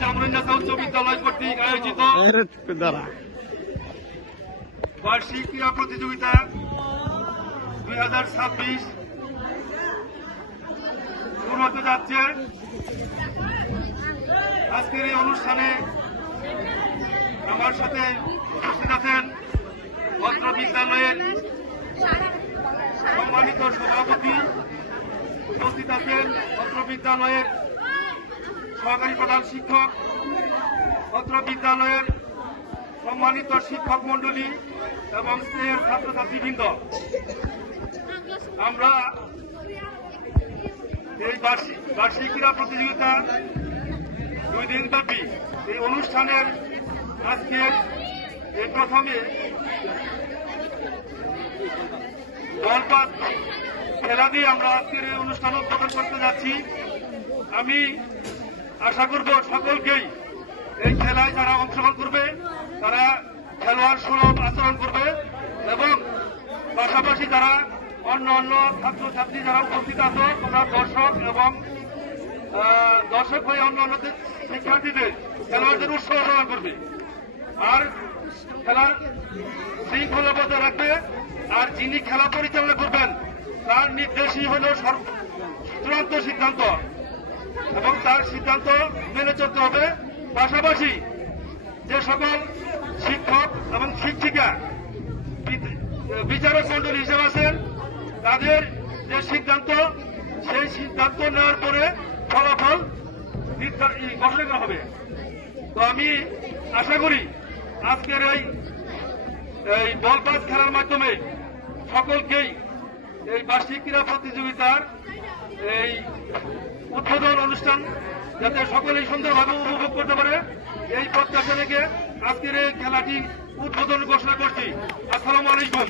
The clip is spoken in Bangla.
জামরুন্নেসা উচ্চ বিদ্যালয় কর্তৃক আয়োজিত বার্ষিক ক্রীড়া প্রতিযোগিতা 2026 শুরু হতে যাচ্ছে। আজকের এই অনুষ্ঠানে আমার সাথে উপস্থিত আছেন ভদ্র বিদ্যালয়ের সম্মানিত সভাপতি, উপস্থিত আছেন ভদ্র বিদ্যালয়ের সহকারী প্রধান শিক্ষক, ভদ্র বিদ্যালয়ের সম্মানিত শিক্ষক মন্ডলী এবং স্নেহের ছাত্রছাত্রীবৃন্দ। আমরা এই বার্ষিক ক্রীড়া প্রতিযোগিতা 2 দিন ব্যাপী এই অনুষ্ঠানের আজকের এই প্রথমে বলপাত খেলা দিয়ে আমরা আজকের এই অনুষ্ঠান উদ্বোধন করতে যাচ্ছি। আমি আশা করব সকলকেই এই খেলায় যারা অংশগ্রহণ করবে তারা খেলোয়াড় সুলভ আচরণ করবে এবং পাশাপাশি যারা অন্য ছাত্রছাত্রী যারা উপস্থিত আছে তারা দর্শক এবং দর্শক হয়ে অন্য শিক্ষার্থীদের খেলোয়াড়দের উৎসাহ প্রদান করবে আর খেলার শৃঙ্খলা বজায় রাখবে। আর যিনি খেলা পরিচালনা করবেন তার নির্দেশই হল চূড়ান্ত সিদ্ধান্ত এবং তার সিদ্ধান্ত মেনে চলতে হবে। পাশাপাশি যে সকল শিক্ষক এবং শিক্ষিকা বিচারক মন্ডলী হিসেবে আছেন তাদের যে সিদ্ধান্ত সেই সিদ্ধান্ত নেওয়ার পরে ফলাফল ঘোষণা করা হবে। তো আমি আশা করি আজকের এই বলপাত খেলার মাধ্যমে সকলকেই এই বার্ষিক ক্রীড়া প্রতিযোগিতার এই উদ্বোধন অনুষ্ঠান যাতে সকলেই সুন্দরভাবে উপভোগ করতে পারে এই প্রত্যাশা রেখে আজকের এই খেলাটি উদ্বোধন ঘোষণা করছি। আসসালামু আলাইকুম।